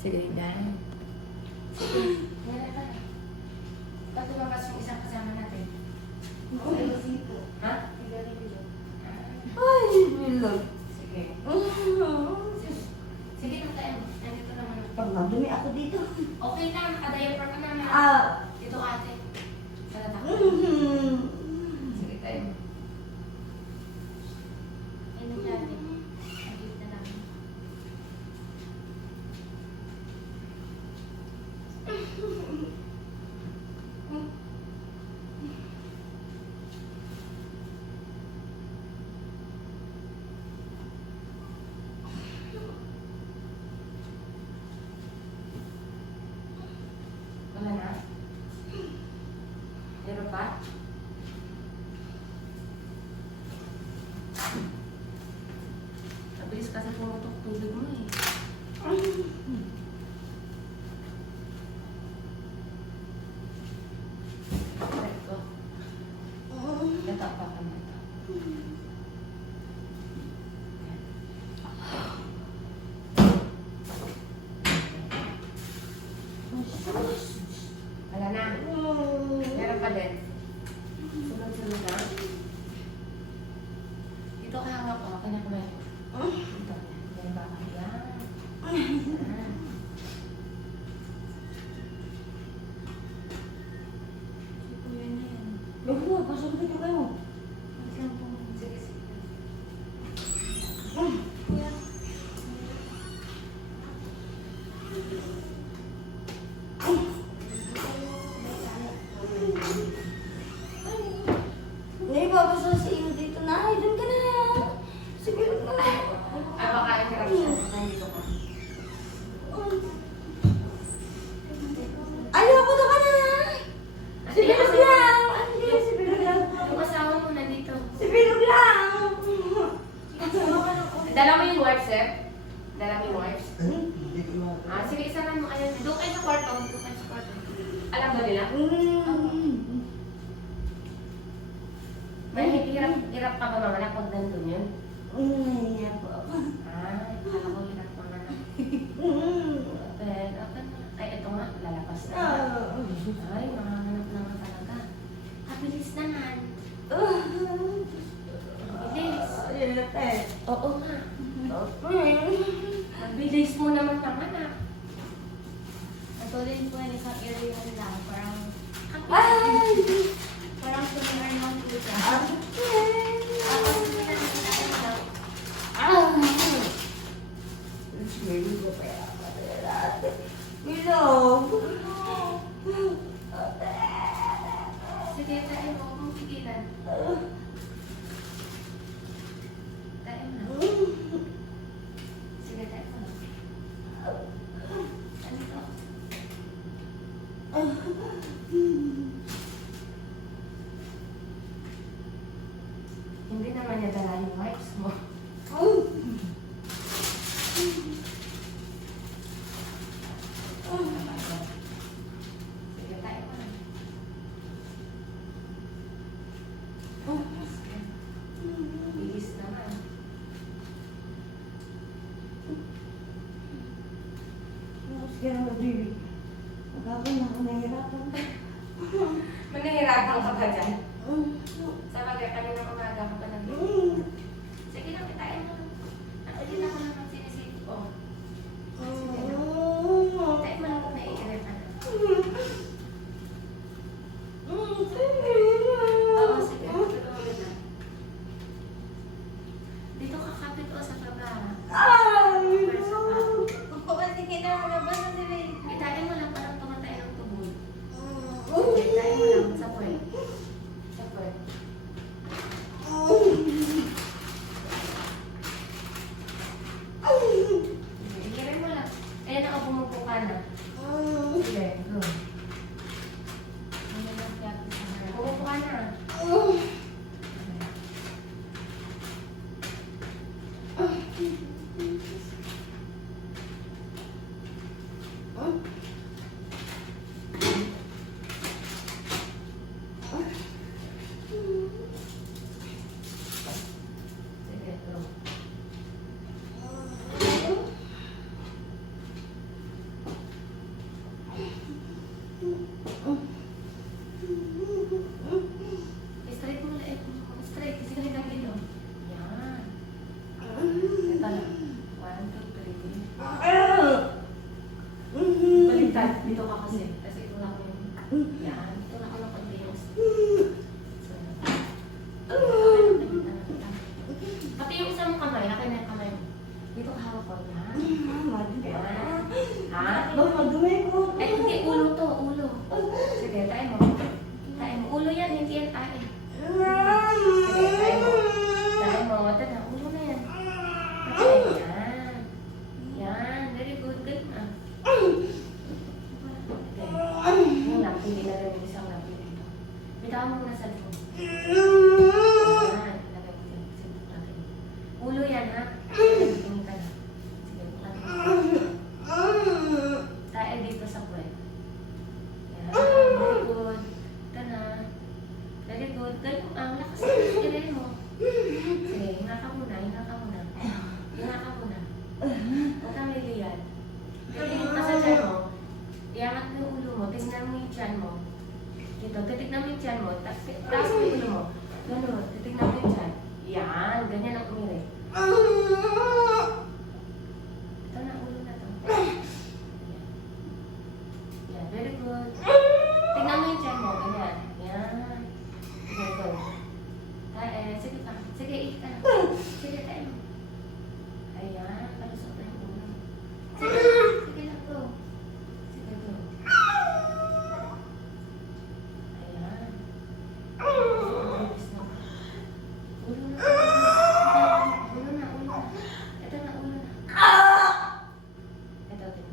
Sige, dahil. Sige. Wala ka. Ba't lumabas yung isang kasama natin? Ha? Ay, bilog. Sige. Sige na tayo. Nandito naman ako. Pag madumi ako dito. Okay lang, nakadiaper ka naman. Dito ate. Salata ko. Sige tayo. Ayun natin. Adjust na namin. Wala na? Meron pa? Mabilis kasi pumutok tubig mo eh. Correct ko. Gata pa kami ito. Wala na. Meron pa din. Sunod-sunod na. Dito ka hawak ko. Kanya ko meron. Dito. Meron ba kayo? Yan. Huwag, pasok dito kayo. Sige, sige. Naibabasa si Ino dito na. Ay, doon ka na. Siguro na. Baka hirap siya. Nandito ka. Ayoko na ka na. Si Bilog lang. Ano si Bilog lang? Yung asawa mo nandito. Si Bilog lang. Dala mo yung wipes, eh? Dala mo yung wipes? Hindi ko na. Sige, isaran mo. Ayan, doon kayo sa kwarto. Doon kayo sa kwarto. Alam ba nila? May hirap ka ba mga pag nandun yun? Nahiya po ako. Akala ko hirap pa nga. Ay, ito nga, lalapas na. Ay, makahanap naman talaga. Kabilis naman. Bilis. Oo nga. Mabilis mo naman naman ah. Natuloy po yan isang area lang. Ay! Parang sumimar ng pusa. Bilog. Sige, tayo mo. Huwag mong pigilan. Tayo na. Sige, tayo mo. Ano to? Hindi naman niya dala yung wipes mo. Sige, tayo mo na. Bilis naman. Sige na, baby. Magkakaroon na ako nahihirapan. Manahirapan ka ba dyan? Sa bagay, kanina umaga ka pa nag Sige lang, kitain mo. Nakilita ko lang ang sinisip ko. Sige lang. Kitain mo lang kung naiirita na. Oo, sige. Tutulungan na. Dito ka kapit o sa baba. Sa baba. Kasi kinakalabas na sila eh. Kitain mo lang parang tumatay ng tubod. Kitain mo lang sa puwet. Sa puwet. Ikirin mo lang. Ayan ako, bumupo ka na. Sige, go. Bumupo ka na. Sige, go. yung tiyan mo. Taas mo yung ulo mo. Ganun. Titignan mo yung tiyan. Yan. Ganyan ang umiri. Ito na, ulo na to. Yan. Very good. Tingnan mo yung tiyan mo. Ganyan. Yan. Very good. Sige pa. Sige, ikita na. Sige, tayo mo. Ayan. Palusot na yung ulo. Sige. Sige lang to. Sige to. Ayan. Bilis na. Ulo na. Ulo na, ulo na. Ito na, ulo na. Ito, ito.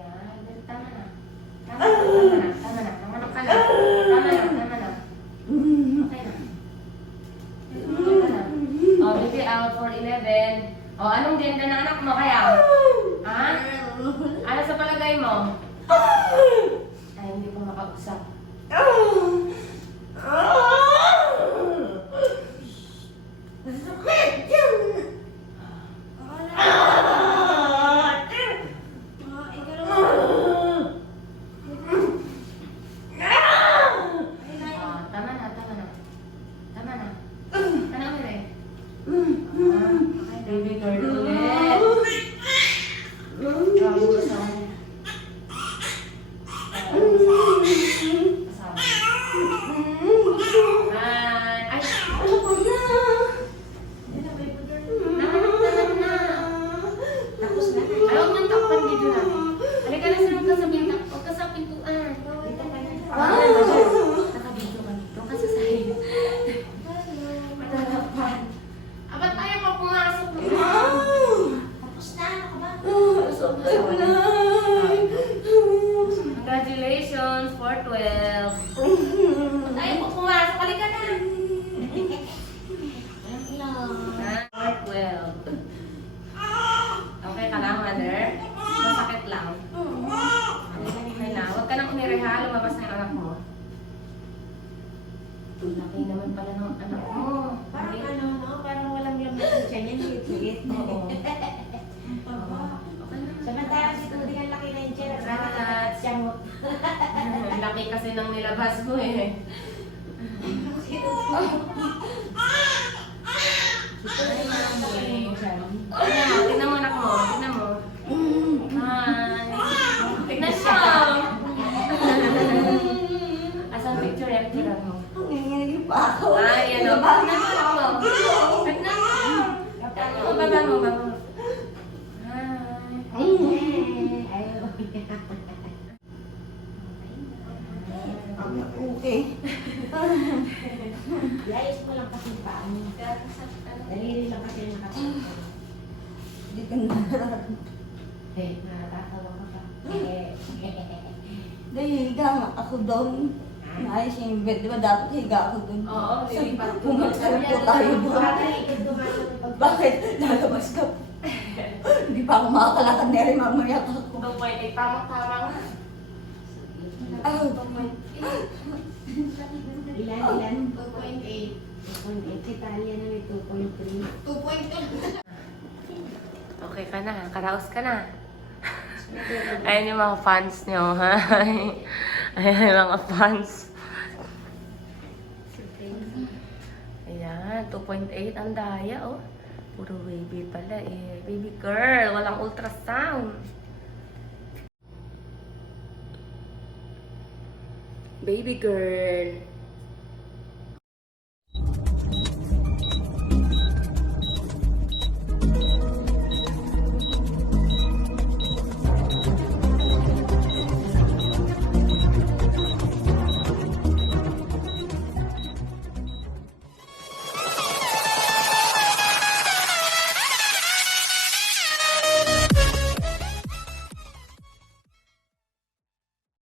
Yan. Tama na. Tama na, tama na. Tama na. Manganap ka na. Tama na, tama na. Okay na. Okay na. Oh, baby out for 11. Oh, anong gender na anak mo kaya? Ha? Ano sa palagay mo? Ay, hindi ko makausap. Ah, tama na, tama na. Tama na. Ano ulit? Okay, baby girl ulit. Bravo sa akin. Kasama. Ay, ay, naman na. Tapos na. Ayaw niyong takpan dito na. Halika na sa mga sabihin na. Huwag ka sa pintuan. Nakabito ka dito. Kasi sa iyo. Matalapan. Abat tayo pa pumasok. Tapos na, ano ka ba? Congratulations for 12. Tayo po pumasok. Halika na. For 12. Okay ka lang, mother? Masakit lang. Okay na. Huwag ka nang umireha. Lumabas na yung anak mo. Laki naman pala ng anak mo. Parang Hindi. ano, no? Parang walang laman ang tiyan yan. Liit-liit. Oo. Oo. Okay na. Samantalang si Tuding ang laki na yung tiyan. At saka Congrats. tiyan mo. Laki kasi ng nilabas mo eh. Ay, mami. Tignan mo anak mo. Tignan mo. Hi. Tignan mo. Asan picture yan? Picture mo. Nanginginig pa ako. Ay, ano. Tignan mo anak mo. Tignan mo. Tignan mo. Baba mo. Baba mo. Hi. Okay. Layos mo lang kasi yung paa mo. Daliri lang kasi yung nakatawa. Hindi ka na. Eh, natatawa ka pa. Dahil higa nga ako doon. Naayos yung bed. Di ba dapat higa ako doon? Oo, lilipat. Pumunta po tayo doon. Bakit? Lalabas ka po. Hindi pa ako makakalakad na rin mamaya ako. 2.8. Tama-tama nga. Ay, 2.8. Ilan? 2.8. 2.8. Si Talia na may 2.3. 2.2. Okay ka na, karaos ka na. Ayan yung mga fans nyo, ha? Ayan yung mga fans. Ayan, 2.8 ang daya, oh. Puro baby pala, eh. Baby girl, walang ultrasound. Baby girl.